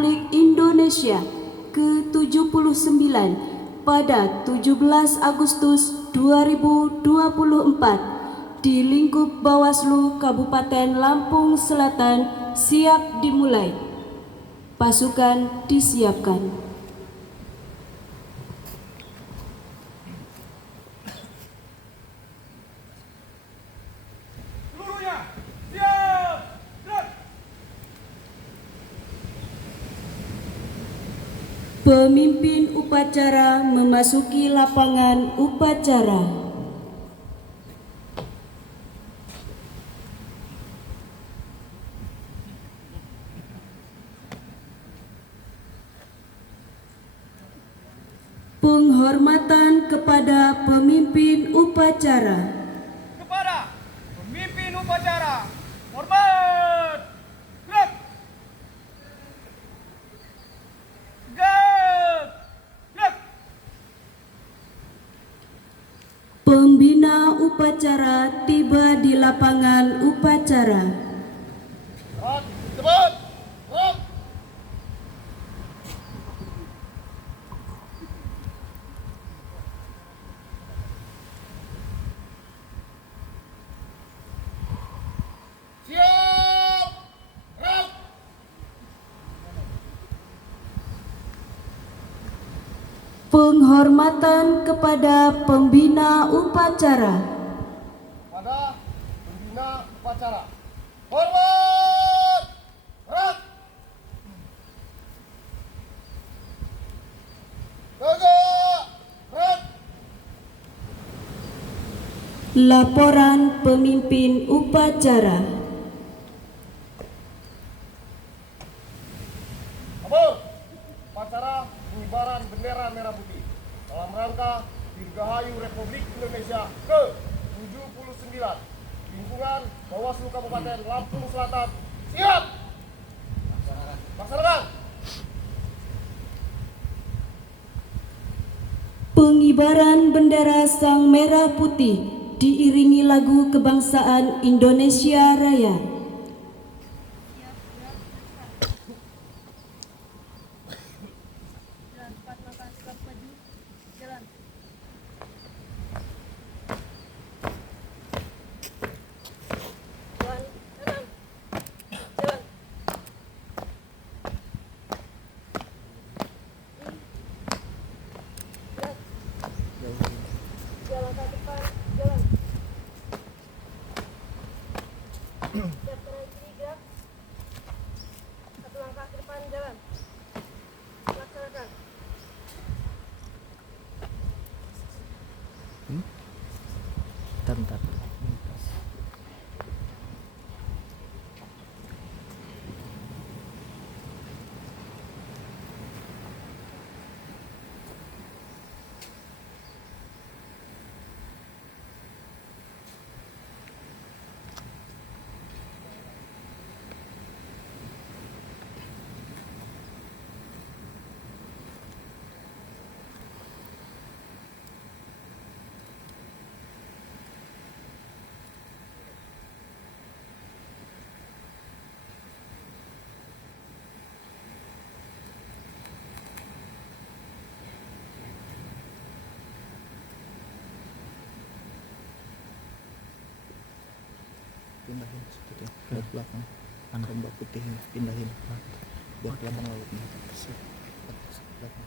Republik Indonesia ke-79 pada 17 Agustus 2024 di lingkup Bawaslu Kabupaten Lampung Selatan siap dimulai. Pasukan disiapkan. Pemimpin upacara memasuki lapangan upacara. Penghormatan kepada pemimpin upacara. Kepada pemimpin upacara, hormat. Gerak. Gerak. Pembina upacara tiba di lapangan upacara. Gerak, cepat. Gerak. Siap. Gerak. Penghormatan kepada pembina upacara. Pada pembina upacara, hormat. Gerak. Tegak. Gerak. Laporan pemimpin upacara. Upacara pengibaran bendera merah putih dalam rangka Dirgahayu Republik Indonesia ke-79 lingkungan Bawaslu Kabupaten Lampung Selatan siap. Laksanakan. Pengibaran bendera Sang Merah Putih diiringi lagu kebangsaan Indonesia Raya. Satu langkah ke depan, jalan. Laksanakan. Bentar. Pindahin seperti ke belakang, tombak putih ini pindahin biar kelihatan lautnya. Belakang.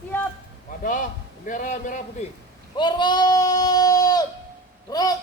Siap. Pada bendera merah putih, hormat. Gerak.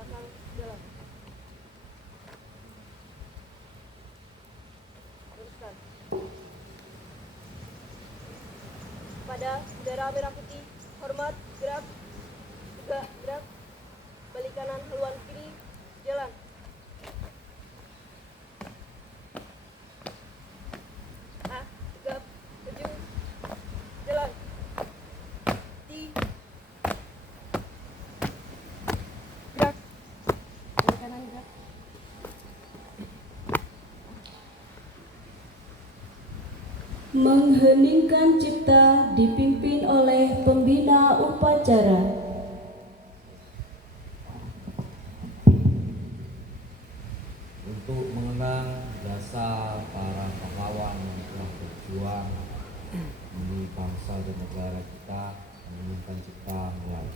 belakang jalan. Teruskan. Pada bendera merah putih, hormat, gerak, tegak, gerak, balik kanan, haluan kiri, jalan. Tegap, maju, jalan. Gerak, balik kanan, gerak. Mengheningkan cipta dipimpin oleh pembina upacara. Untuk mengenang jasa para pahlawan yang telah berjuang demi bangsa dan negara kita, mengheningkan cipta mulai.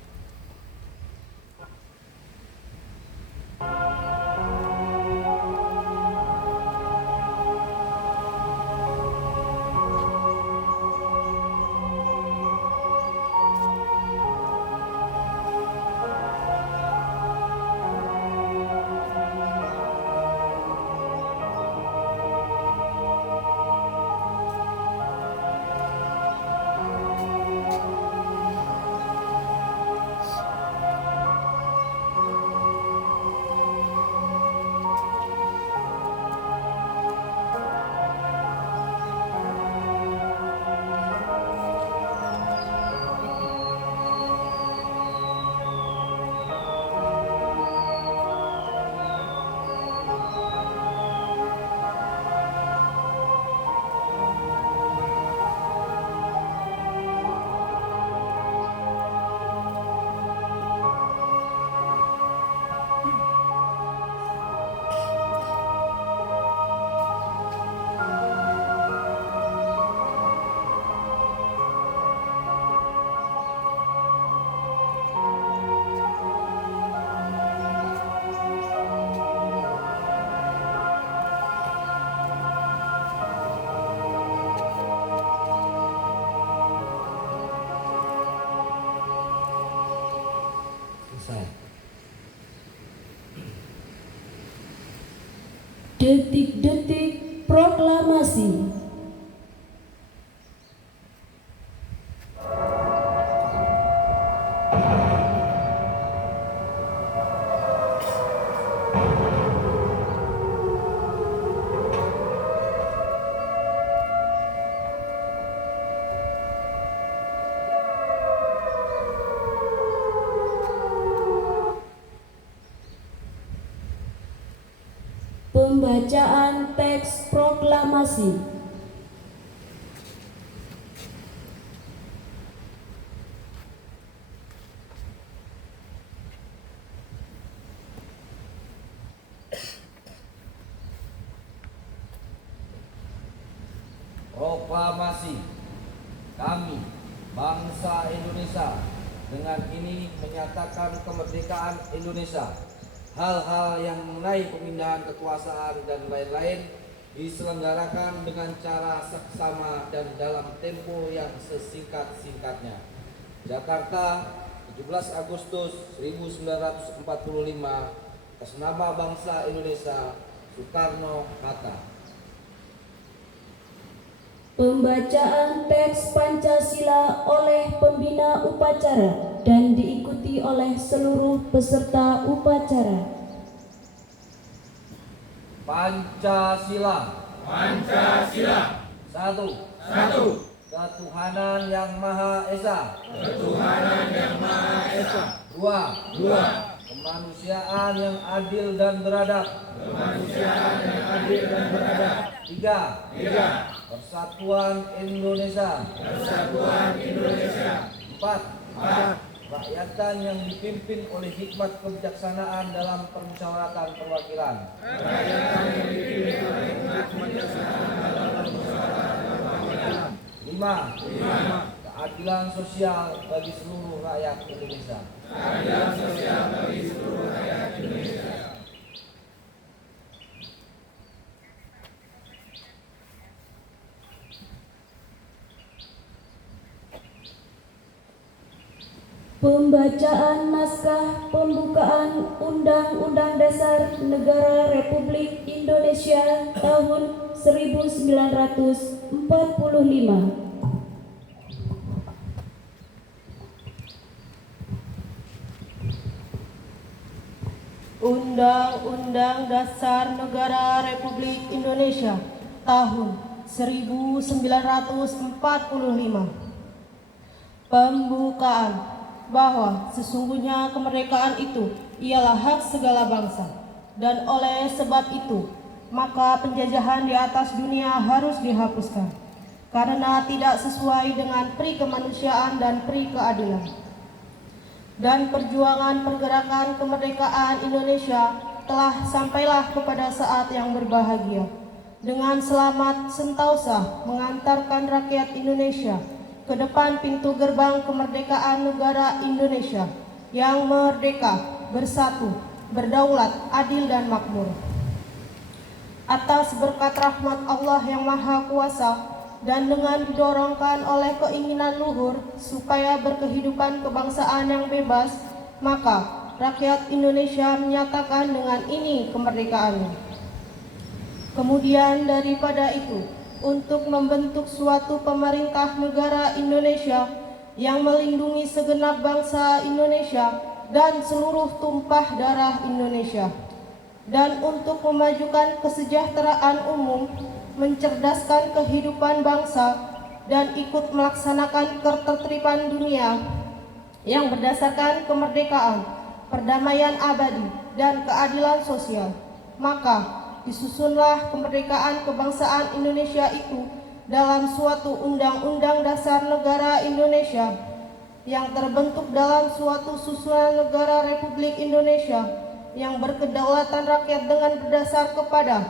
Selesai. Detik-detik proklamasi. Pembacaan teks proklamasi. Proklamasi. Kami, bangsa Indonesia, dengan ini menyatakan kemerdekaan Indonesia. Hal-hal yang mengenai pemindahan kekuasaan dan lain-lain diselenggarakan dengan cara seksama dan dalam tempo yang sesingkat-singkatnya. Jakarta, 17 Agustus 1945, atas nama bangsa Indonesia, Soekarno-Hatta. Pembacaan teks Pancasila oleh pembina upacara dan diikuti oleh seluruh peserta upacara. Pancasila. Pancasila. Satu. Ketuhanan yang Maha Esa. Ketuhanan yang Maha Esa. Dua. Kemanusiaan yang adil dan beradab. Tiga. Persatuan Indonesia. Empat. Rakyatan yang dipimpin oleh hikmat kebijaksanaan dalam permusyawaratan perwakilan. Lima. Keadilan sosial bagi seluruh rakyat Indonesia. Pembacaan naskah pembukaan Undang-Undang Dasar Negara Republik Indonesia tahun 1945. Undang-Undang Dasar Negara Republik Indonesia tahun 1945. Pembukaan bahwa sesungguhnya kemerdekaan itu ialah hak segala bangsa, dan oleh sebab itu maka penjajahan di atas dunia harus dihapuskan karena tidak sesuai dengan pri kemanusiaan dan pri keadilan. Dan perjuangan pergerakan kemerdekaan Indonesia telah sampailah kepada saat yang berbahagia, dengan selamat sentosa mengantarkan rakyat Indonesia ke depan pintu gerbang kemerdekaan negara Indonesia yang merdeka, bersatu, berdaulat, adil dan makmur. Atas berkat rahmat Allah yang Maha Kuasa dan dengan didorongkan oleh keinginan luhur supaya berkehidupan kebangsaan yang bebas, maka rakyat Indonesia menyatakan dengan ini kemerdekaannya. Kemudian daripada itu, untuk membentuk suatu pemerintah negara Indonesia yang melindungi segenap bangsa Indonesia dan seluruh tumpah darah Indonesia, dan untuk memajukan kesejahteraan umum, mencerdaskan kehidupan bangsa, dan ikut melaksanakan ketertiban dunia yang berdasarkan kemerdekaan, perdamaian abadi, dan keadilan sosial. Maka disusunlah kemerdekaan kebangsaan Indonesia itu dalam suatu Undang-Undang Dasar Negara Indonesia yang terbentuk dalam suatu susunan negara Republik Indonesia yang berkedaulatan rakyat dengan berdasar kepada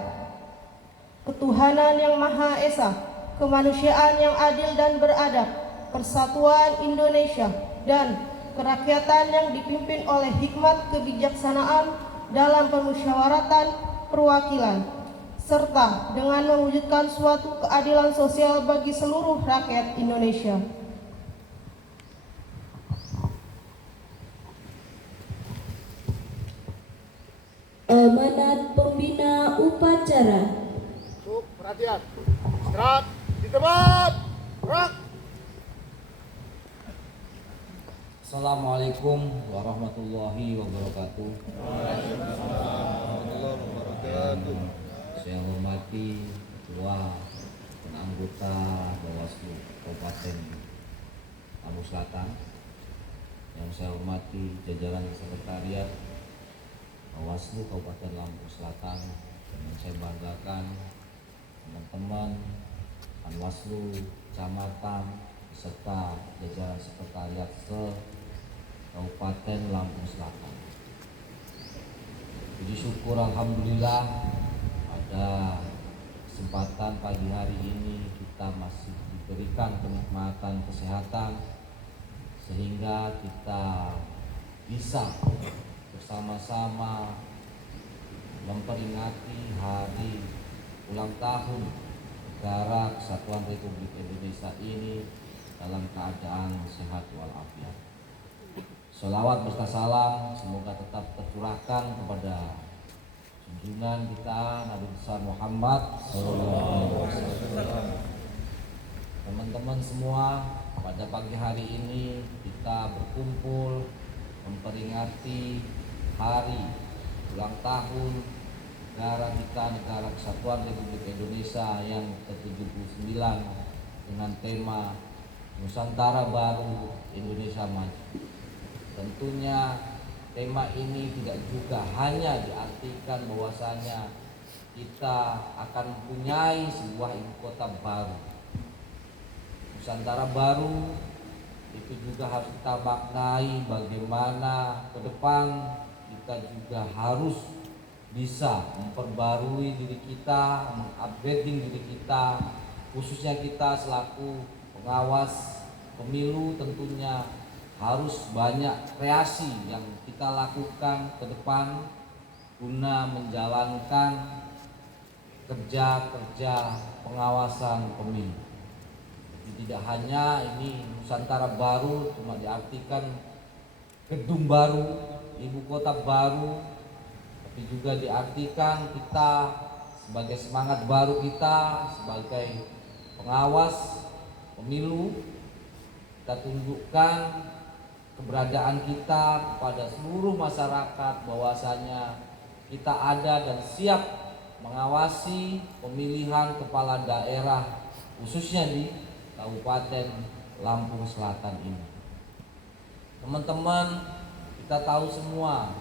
ketuhanan yang Maha Esa, kemanusiaan yang adil dan beradab, persatuan Indonesia, dan kerakyatan yang dipimpin oleh hikmat kebijaksanaan dalam permusyawaratan perwakilan, serta dengan mewujudkan suatu keadilan sosial bagi seluruh rakyat Indonesia. Amanat Pembina Upacara. Perhatian, istirahat di tempat. Gerak. Assalamualaikum warahmatullahi wabarakatuh. Saya hormati Ketua dan anggota Bawaslu Kabupaten Lampung Selatan, yang saya hormati jajaran sekretariat Bawaslu Kabupaten Lampung Selatan, dan saya banggakan teman-teman Panwaslu Kecamatan beserta jajaran sekretariat Kabupaten Lampung Selatan. Puji syukur alhamdulillah pada kesempatan pagi hari ini kita masih diberikan kenikmatan kesehatan sehingga kita bisa bersama-sama memperingati hari ulang tahun Negara Kesatuan Republik Indonesia ini dalam keadaan sehat walafiat. Sholawat beserta salam semoga tetap tercurahkan kepada junjungan kita Nabi besar Muhammad SAW. Teman-teman semua, pada pagi hari ini kita berkumpul memperingati hari ulang tahun negara kita, Negara Kesatuan Republik Indonesia yang ke-79 dengan tema Nusantara Baru, Indonesia Maju. Tentunya tema ini tidak juga hanya diartikan bahwasanya kita akan mempunyai sebuah ibu kota baru. Nusantara Baru itu juga harus kita maknai bagaimana ke depan kita juga harus bisa memperbarui diri kita, mengupgrading diri kita, khususnya kita selaku pengawas pemilu tentunya harus banyak kreasi yang kita lakukan ke depan guna menjalankan kerja-kerja pengawasan pemilu. Jadi tidak hanya ini Nusantara Baru cuma diartikan gedung baru, ibu kota baru, tapi juga diartikan kita sebagai semangat baru kita sebagai pengawas pemilu, kita tunjukkan keberadaan kita kepada seluruh masyarakat bahwasanya kita ada dan siap mengawasi pemilihan kepala daerah khususnya di Kabupaten Lampung Selatan ini. Teman-teman, kita tahu semua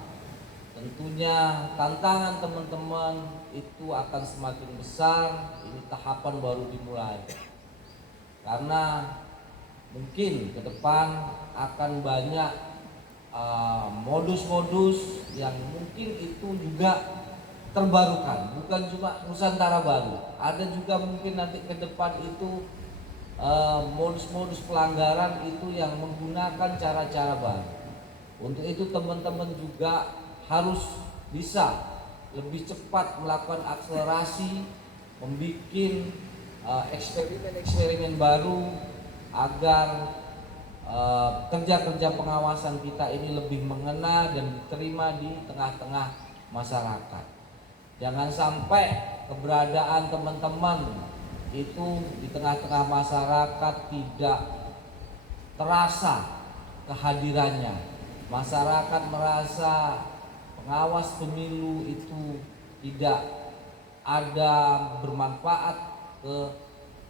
tentunya tantangan teman-teman itu akan semakin besar. Ini tahapan baru dimulai, karena mungkin ke depan akan banyak modus-modus yang mungkin itu juga terbarukan, bukan cuma Nusantara baru. Ada juga mungkin nanti ke depan itu modus-modus pelanggaran itu yang menggunakan cara-cara baru. Untuk itu teman-teman juga harus bisa lebih cepat melakukan akselerasi, membuat eksperimen-eksperimen baru agar kerja-kerja pengawasan kita ini lebih mengena dan diterima di tengah-tengah masyarakat. Jangan sampai keberadaan teman-teman itu di tengah-tengah masyarakat tidak terasa kehadirannya. Masyarakat merasa pengawas pemilu itu tidak ada bermanfaat ke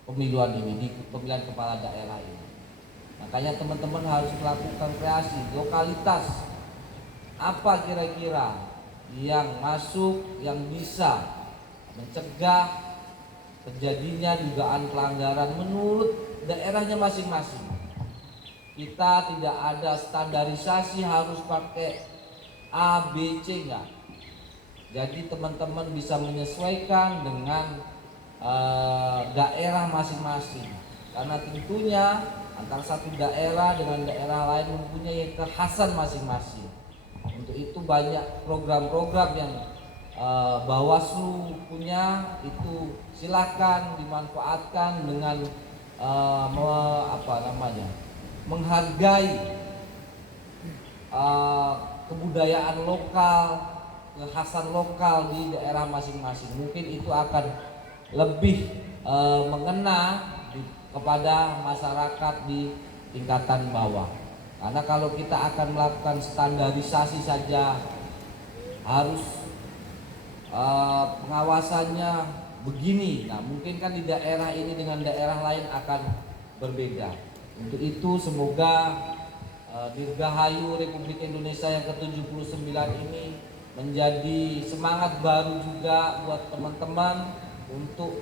pemiluan ini, di pemilihan kepala daerah ini. Makanya teman-teman harus melakukan kreasi lokalitas. Apa kira-kira yang masuk yang bisa mencegah terjadinya dugaan pelanggaran menurut daerahnya masing-masing. Kita tidak ada standarisasi harus pakai A, B, C, enggak. Jadi teman-teman bisa menyesuaikan dengan daerah masing-masing, karena tentunya antara satu daerah dengan daerah lain mempunyai kekhasan masing-masing. Untuk itu banyak program-program yang Bawaslu punya, itu silakan dimanfaatkan dengan menghargai kebudayaan lokal, kekhasan lokal di daerah masing-masing. Mungkin itu akan lebih mengena kepada masyarakat di tingkatan bawah. Karena kalau kita akan melakukan standarisasi saja, harus pengawasannya begini. Nah, mungkin kan di daerah ini dengan daerah lain akan berbeda. Untuk itu semoga Dirgahayu Republik Indonesia yang ke-79 ini menjadi semangat baru juga buat teman-teman untuk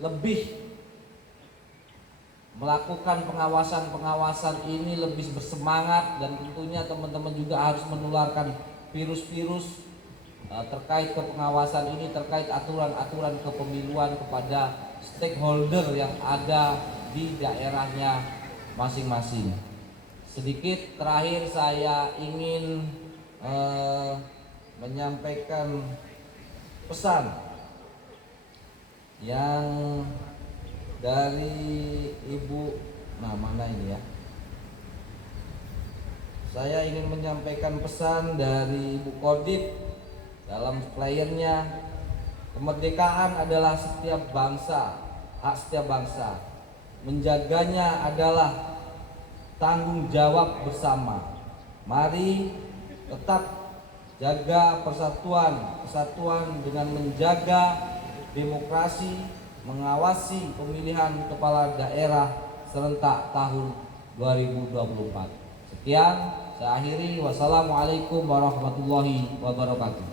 lebih melakukan pengawasan ini lebih bersemangat, dan tentunya teman-teman juga harus menularkan virus-virus terkait ke pengawasan ini, terkait aturan-aturan kepemiluan kepada stakeholder yang ada di daerahnya masing-masing. Sedikit terakhir saya ingin menyampaikan pesan yang dari Ibu, mana ini ya? Saya ingin menyampaikan pesan dari Ibu Kodim dalam flyernya. Kemerdekaan adalah setiap bangsa, hak setiap bangsa. Menjaganya adalah tanggung jawab bersama. Mari tetap jaga persatuan dengan menjaga demokrasi, mengawasi pemilihan kepala daerah serentak tahun 2024. Sekian, saya akhiri. Wassalamualaikum warahmatullahi wabarakatuh.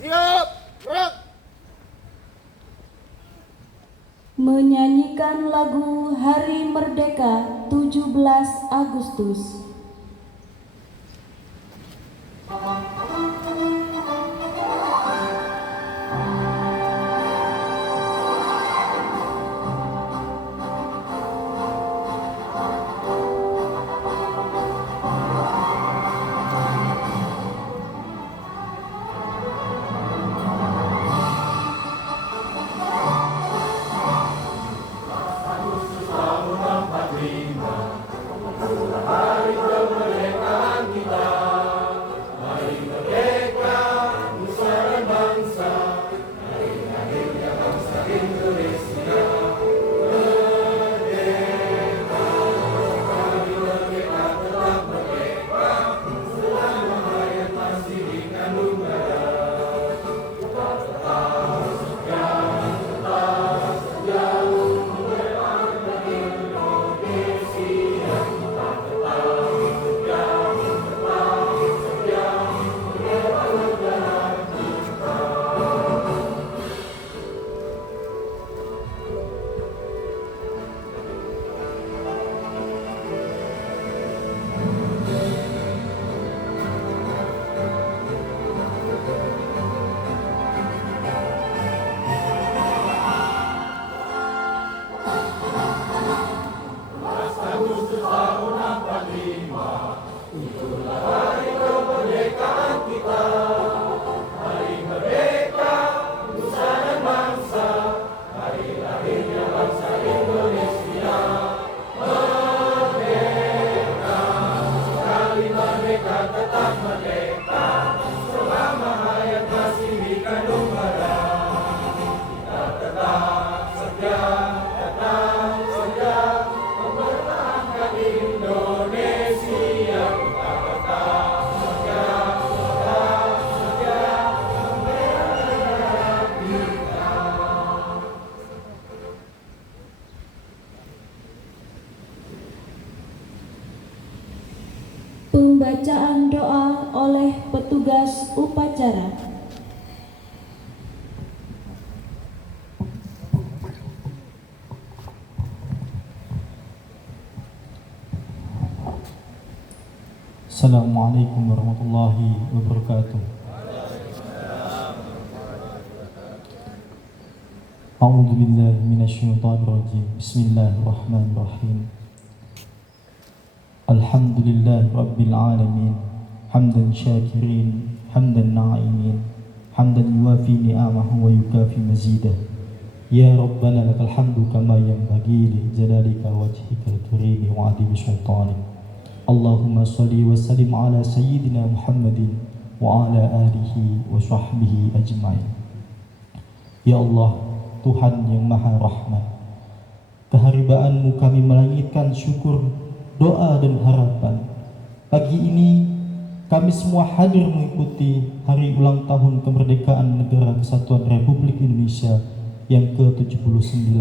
Siap, gerak. Menyanyikan lagu Hari Merdeka 17 Agustus. Agustus Pembacaan doa oleh petugas upacara. Assalamualaikum warahmatullahi wabarakatuh. A'udzu billahi minasyaitonir rajim. Bismillahirrahmanirrahim. Alhamdulillahi rabbil alamin. Hamdan syakirin, hamdan na'imin, hamdan yuwafi ni'amahu wa yukafi mazidah. Ya Rabbana lakal hamdu kama yanbaghi li jalalika wajhikal karim wa 'azimi sultanik. Allahumma salli wa sallim ala sayyidina Muhammadin wa ala alihi wa sahbihi ajma'in. Ya Allah, Tuhan yang Maha Rahmat, keharibaanmu kami melangitkan syukur, doa dan harapan. Pagi ini kami semua hadir mengikuti hari ulang tahun kemerdekaan Negara Kesatuan Republik Indonesia yang ke-79.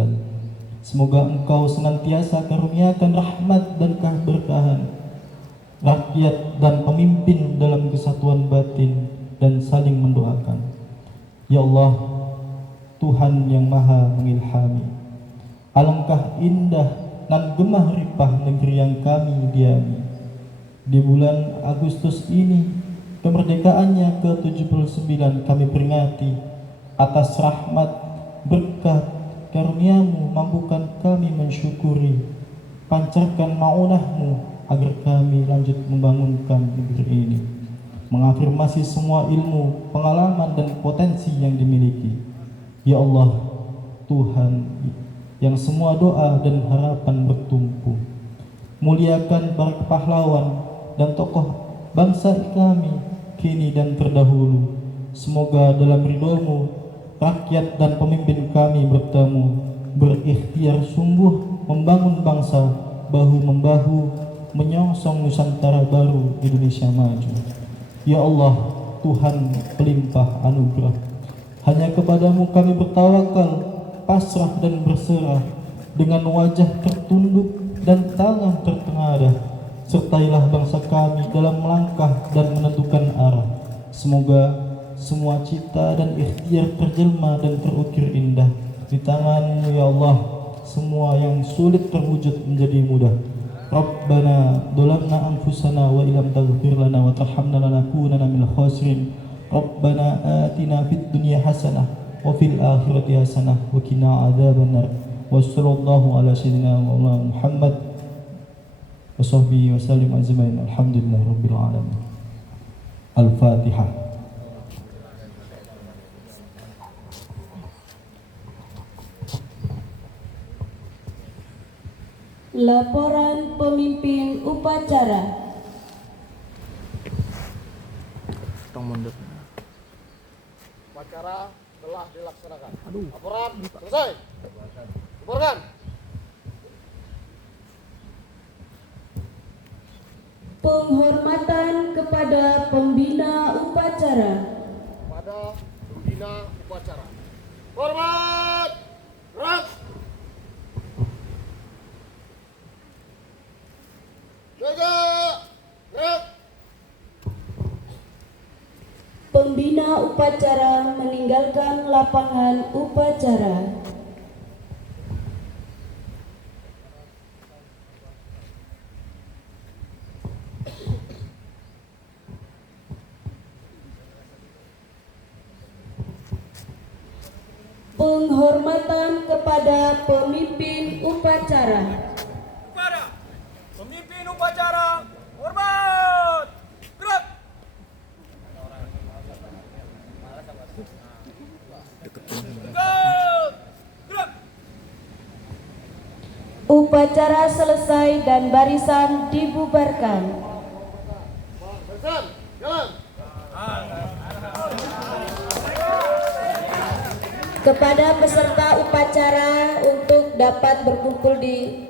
Semoga Engkau senantiasa karuniakan rahmat dan keberkahan rakyat dan pemimpin dalam kesatuan batin dan saling mendoakan. Ya Allah, Tuhan yang Maha mengilhami, alangkah indah dan gemah ripah negeri yang kami diami. Di bulan Agustus ini, kemerdekaannya ke-79 kami peringati. Atas rahmat, berkat, karuniamu mampukan kami mensyukuri. Pancarkan ma'unahmu agar kami lanjut membangunkan negeri ini, mengafirmasi semua ilmu, pengalaman dan potensi yang dimiliki. Ya Allah, Tuhan yang semua doa dan harapan bertumpu, muliakan para pahlawan dan tokoh bangsa kami kini dan terdahulu. Semoga dalam ridho-Mu rakyat dan pemimpin kami bertemu, berikhtiar sungguh membangun bangsa, bahu-membahu menyongsong Nusantara baru Indonesia maju. Ya Allah, Tuhan pelimpah anugerah, hanya kepadamu kami bertawakal, pasrah dan berserah, dengan wajah tertunduk dan tangan tertengadah. Sertailah bangsa kami dalam melangkah dan menentukan arah. Semoga semua cita dan ikhtiar terjelma dan terukir indah di tangan-Mu ya Allah. Semua yang sulit terwujud menjadi mudah. Rabbana dolamna anfusana wa ilam taghfir lana wa tarhamna lanakunanna minal khasirin. Rabbana atina fid dunya hasanah wa fil akhirati hasanah wa qina adzabannar. Wa sallallahu ala sayyidina Muhammad wa sahbihi wa sallim ajmain. Alhamdulillahi rabbil alamin. Al-Fatihah. Laporan pemimpin upacara. Tong mundur. Upacara telah dilaksanakan. Laporan selesai. Laporkan. Penghormatan kepada pembina upacara. Pada pembina upacara. Hormat. Gerak. Jaga. Gerak. Pembina upacara meninggalkan lapangan upacara. Penghormatan kepada pemimpin upacara. Kepada pemimpin upacara, hormat. Gerak. Tegak. Gerak. Upacara selesai dan barisan dibubarkan. Jalan, jalan. Kepada peserta upacara untuk dapat berkumpul di